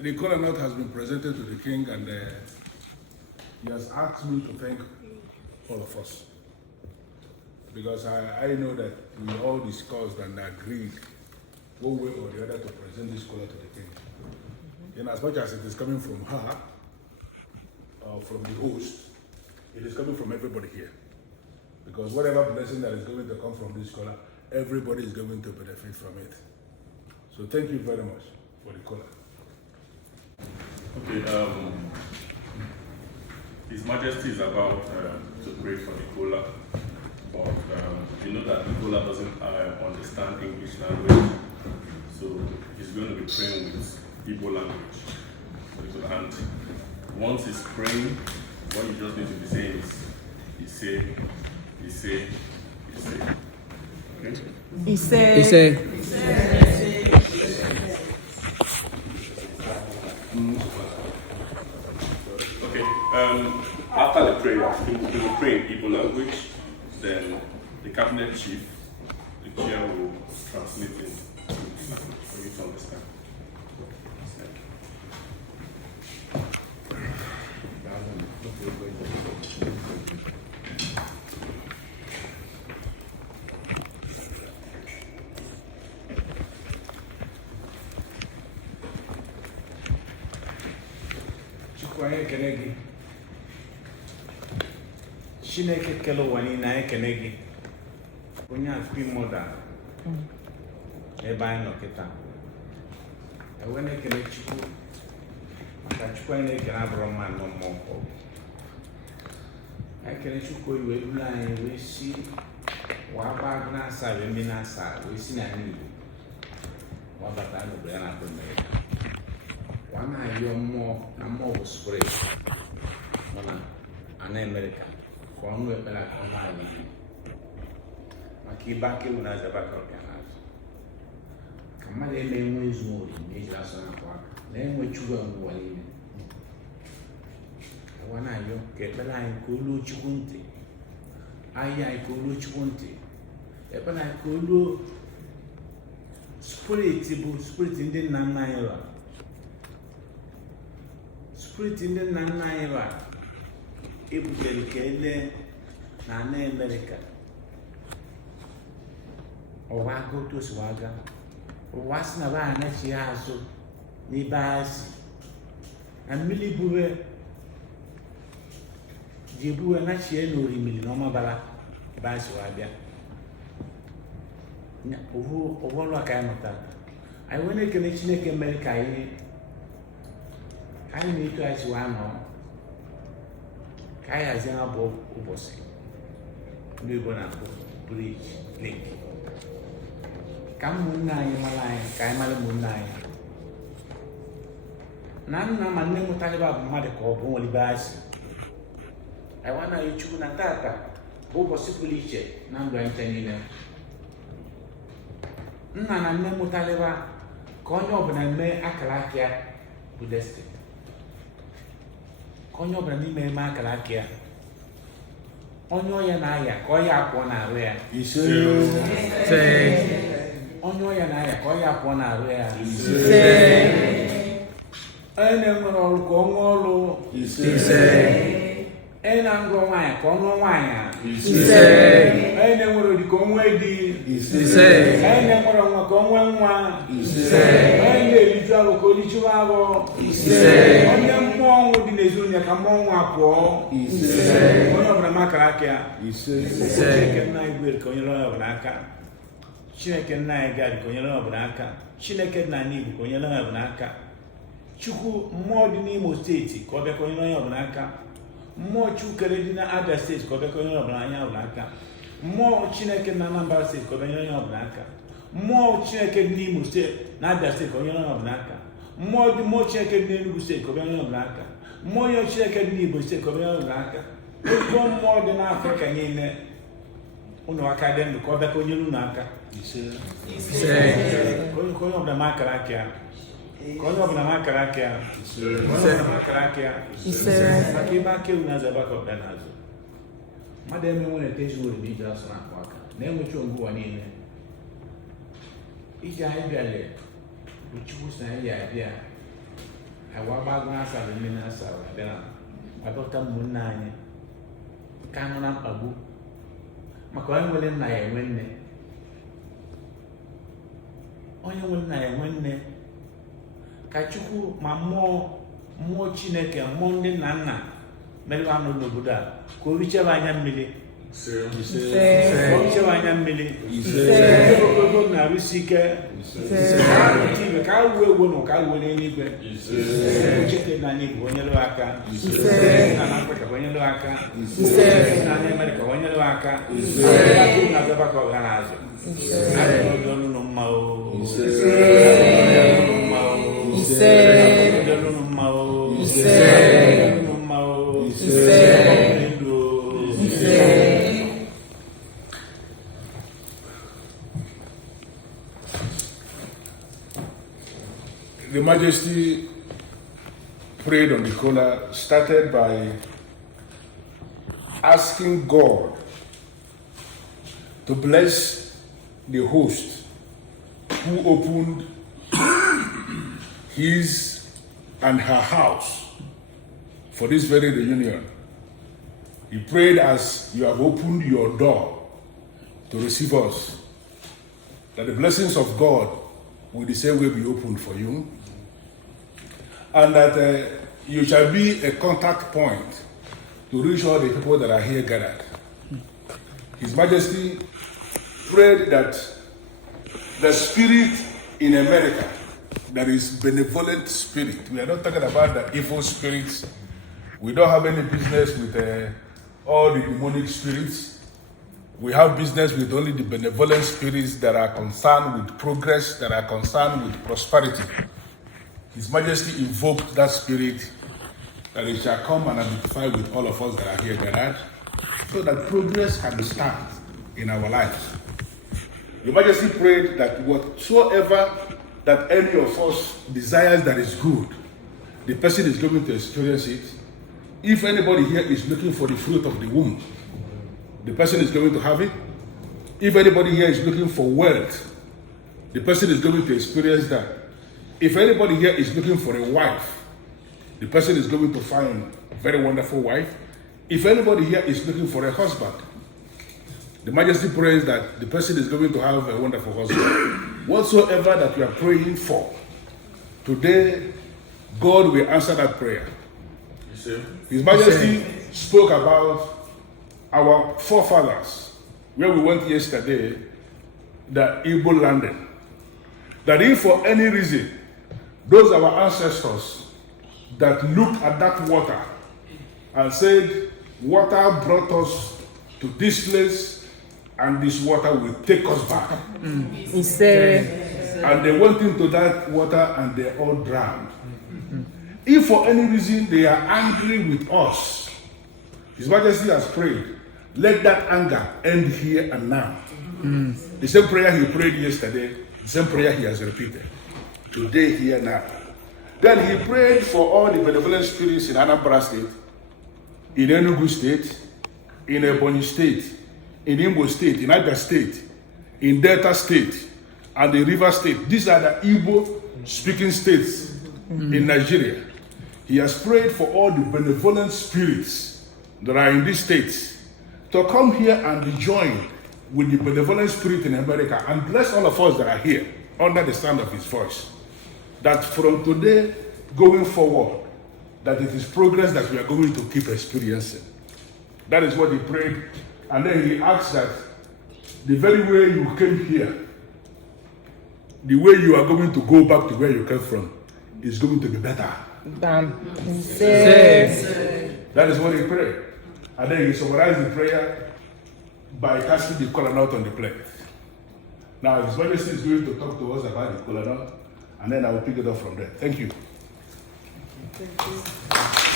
The Kola nut has been presented to the king, and he has asked me to thank all of us. Because I know that we all discussed and agreed one way or the other to present this Kola to the king. In as much as it is coming from her, from the host, it is coming from everybody here. Because whatever blessing that is going to come from this Kola, everybody is going to benefit from it. So thank you very much for the Kola. Okay, His Majesty is about to pray for the Kola, but you know that the Kola doesn't understand English language, so he's going to be praying with Igbo language. And once he's praying, what you just need to be saying is, he say. Okay? Okay, after the prayer, he will pray in Igbo language, then the cabinet chief, the chair, will translate in English language for you to understand. Chineke kele ụwa niile anyị ekele gị onye afọ imoda ebe anyị nọ kịta ewe na-ekele Chukwu maka Chukwu anyị na-ekele abụrụ mmadụ mmụọ anyị ekele Chukwu oyi wee bulu anyị wee si waba agụ na-asa wee ndị na-asa wee si n'ala Igbo wabata n'obodo ya na-akpọ Amerịka wa na-ayọ mmụọ na mmụọ bụ spirit nọ na ana Amerịka ka ọnụ ekpere aka ọnụ anyị maka ibe aka ewu na-azaba ka ọbịa n'azụ ka mmadụ eme enwe ezu ori na ejiri asọ n'akwa aka na-enwe Chukwu n'ụwa niile awa na-ayọ ka ekpere anyị ka oluo Chukwu ntị ahịa anyị ka oluo Chukwu ntị ekpere anyị ka oluo spirit bụ spirit ndị nna nna anyị ra spirit ndị nna nna anyị ra ebutere ka ele na ana Amerịka ụwa aga otu o si waga ụwa si na ba anachi ha azụ n'ebe ha si na mmiri bure ji ebuwe nachie n'orimiri n'ọmabara ebe ha si wabịa ụbọlụ aka anyị mụtara anyị wee na-ekele Chineke mere ka anyị na-eto anyị si wa nọ ka anyị hazie ha bụ ụbọchị ndị Igbo na-akpọ briji link ka ụmụnne anyị mara anyị ka anyị mara ụmụnne anyị na nna ma nne mụtara bụ mmadụ ka ọ bụ nwere ibe asị anyị nwa na Chukwu na tata bụ ụbọchị pụrụ iche na ndụ anyị niile nna na nne mụtara ka onye ọbụla mee akara aka ya bụ destiny ka onye ọbụla n'ime eme akara aka ya onye ọya na-aya ka ọya apụọ n'arụ ya onye ọya na-aya ka ọya apụọ n'arụ ya onye na-enwere ọrụ ka ọ nwee ọrụ onye na-ngụ nwaanyị ka ọ nụọ nwaanyị onye na-enwere di ka o nwee di onye na-enwere nwa ka o nwee nwa onye na-eriju arụ ka o rijuo arụ onye mmụọ ọnwụ dị n'ezinụlọ ka mmụọ ọnwụ apụọ onye ọbụla makara aka ya Chineke nna anyị gwere ka onye onye ọbụla aka Chineke nna anyị gadị ka onye onye ọbụla aka Chineke nna anyị Igbo ka onye onye ọbụla aka Chukwu mmụọ dị n'Imo steeti ka ọ bịa ka onye onye ọbụla aka mmụọ Chukwu dị na Abia steeti ka ọ bịa ka onye ọbụla anya ọbụla aka mmụọ Chineke na Anambra steeti ka ọ bịa onye ọbụla aka mmụọ Chineke dị n'Imo steeti na Abia steeti ka onye ọbụla aka mmụọ Chineke dị n'Enugu steeti ka ọ bịa onye ọbụla aka mmụọ Chineke dị n'Igbo steeti ka ọ bịa onye ọbụla aka ego mmụọ dị n'Afrịka niile ụnụ aka dị ndụ ka ọ bịa ka onye unu aka ka onye ọbụla makara aka ya ka onye ọbụla makara aka ya maka ebe aka ewu na-azaba ka ọbịa n'azụ mmadụ eme nwere ka ezi nwere iji asụ n'akụ aka na-enwechi onwe ụwa niile iji anyị bịale bụ Chukwu si anyị ya abịa awa bagwa asa de mina asa wa bena abota munna anyị ka anụ na mkpagbu maka onye nwere nna ya enwe nne onye nwere nna ya enwe nne ka Chukwu ma mmụọ Chineke mmụọ ndị nna nna mere anụ n'obodo a ka o richebe anya mmiri anya mmiri obodo na-arụsi ike ka awụ egwu na ka awụ n'eluigwe Chike na anyị bụ onye lụrụ aka na Afrịka bụ onye lụrụ aka na Amerịka bụ onye lụrụ aka na azaba ka ọ gara azụ adịghị ọnụ mma The Majesty prayed on the Kola, started by asking God to bless the host who opened his and her house for this very reunion. He prayed, as you have opened your door to receive us, that the blessings of God will the same way be opened for you, and that you shall be a contact point to reach all the people that are here gathered. His Majesty prayed that the spirit in America, that is benevolent spirit, we are not talking about the evil spirits. We don't have any business with all the demonic spirits. We have business with only the benevolent spirits that are concerned with progress, that are concerned with prosperity. His Majesty invoked that spirit, that it shall come and identify with all of us that are here gathered, so that progress can start in our lives. Your Majesty prayed that whatsoever that any of us desires that is good, the person is going to experience it. If anybody here is looking for the fruit of the womb, the person is going to have it. If anybody here is looking for wealth, the person is going to experience that. If anybody here is looking for a wife, the person is going to find a very wonderful wife. If anybody here is looking for a husband, the Majesty prays that the person is going to have a wonderful husband. Whatsoever that you are praying for, today God will answer that prayer. His Majesty spoke about our forefathers, where we went yesterday, the Igbo landing. That if for any reason, those our ancestors that looked at that water and said, water brought us to this place and this water will take us back. And they went into that water and they all drowned. If for any reason they are angry with us, His Majesty has prayed, let that anger end here and now. The same prayer he prayed yesterday, the same prayer he has repeated. Today, here, now. Then he prayed for all the benevolent spirits in Anambra State, in Enugu State, in Ebonyi State, in Imo State, in Abia State, in Delta State, and the River State. These are the Igbo-speaking states in Nigeria. He has prayed for all the benevolent spirits that are in these states to come here and be joined with the benevolent spirit in America and bless all of us that are here under the sound of his voice. That from today going forward, that it is progress that we are going to keep experiencing. That is what he prayed. And then he asked that the very way you came here, the way you are going to go back to where you came from is going to be better. That is what he prayed. And then he summarized the prayer by casting the Kola nut on the plate. Now, His Majesty is going to talk to us about the Kola nut, and then I will pick it up from there. Thank you. Thank you.